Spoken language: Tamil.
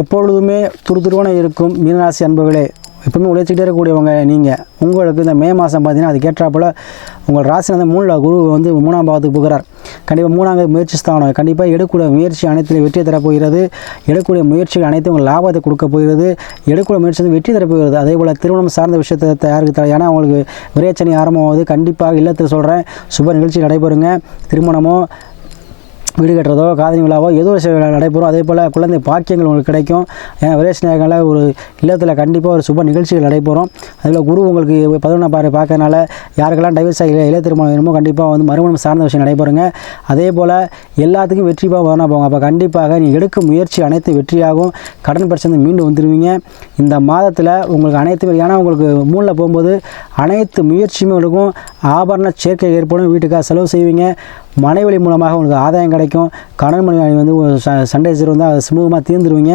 எப்பொழுதுமே துருதுருவன இருக்கும் மீனராசி அன்பர்களே, எப்பவுமே உழைச்சிக்கிட்டே இருக்கக்கூடியவங்க நீங்கள். உங்களுக்கு இந்த மே மாதம் பார்த்தீங்கன்னா அதுக்கேற்றாப்புல உங்கள் ராசிநாதன் 3ல் குரு வந்து 3ஆம் பாவத்துக்கு போகிறார். கண்டிப்பாக 3ஆம் முயற்சி ஸ்தானம். கண்டிப்பாக எடுக்கக்கூடிய முயற்சி அனைத்திலும் வெற்றி தரப்போகிறது. எடுக்கக்கூடிய முயற்சிகள் அனைத்தும் உங்கள் லாபத்தை கொடுக்க போகிறது. எடுக்கக்கூடிய முயற்சி வந்து வெற்றி தரப்போகிறது. அதே போல் திருமணம் சார்ந்த விஷயத்தை யாருக்கு தர, ஏன்னா அவங்களுக்கு விரைச்சனி ஆரம்பமாவது கண்டிப்பாக இல்லத்தில் சொல்கிறேன் சுப நிகழ்ச்சி நடைபெறுங்க. திருமணமோ வீடு கட்டுறதோ காதணி விழாவோ ஏதோ ஒரு நடைபெறும். அதே போல் குழந்தை பாக்கியங்கள் உங்களுக்கு கிடைக்கும். ஏன்னா விரைச்சனியால் ஒரு இல்லத்தில் கண்டிப்பாக ஒரு சுப நிகழ்ச்சிகள் நடைபெறும். அதில் குரு உங்களுக்கு 11ஆம் பார்வை பார்க்கறனால யாருக்கெல்லாம் டைவர்ஸ் ஆகி இளைய திருமணம் வேணுமோ கண்டிப்பாக வந்து மறுமணம் சார்ந்த விஷயம் நடைபெறுங்க. அதே போல் எல்லாத்துக்கும் வெற்றி வேணா போங்க. அப்போ கண்டிப்பாக நீ எடுக்கும் முயற்சி அனைத்து வெற்றியாகும். கடன் பிரச்சனை மீண்டும் வந்துடுவீங்க இந்த மாதத்தில். உங்களுக்கு அனைத்து, ஏன்னா உங்களுக்கு 3ல் போகும்போது அனைத்து முயற்சியுமே இருக்கும். ஆபரண சேர்க்கை ஏற்படும். வீட்டுக்காக செலவு செய்வீங்க. மனைவழி மூலமாக உங்களுக்கு ஆதாயம் கிடைக்கும். கணவன் மனைவி வந்து சண்டை வந்தால் அது சுமூகமாக தீர்ந்துருவீங்க.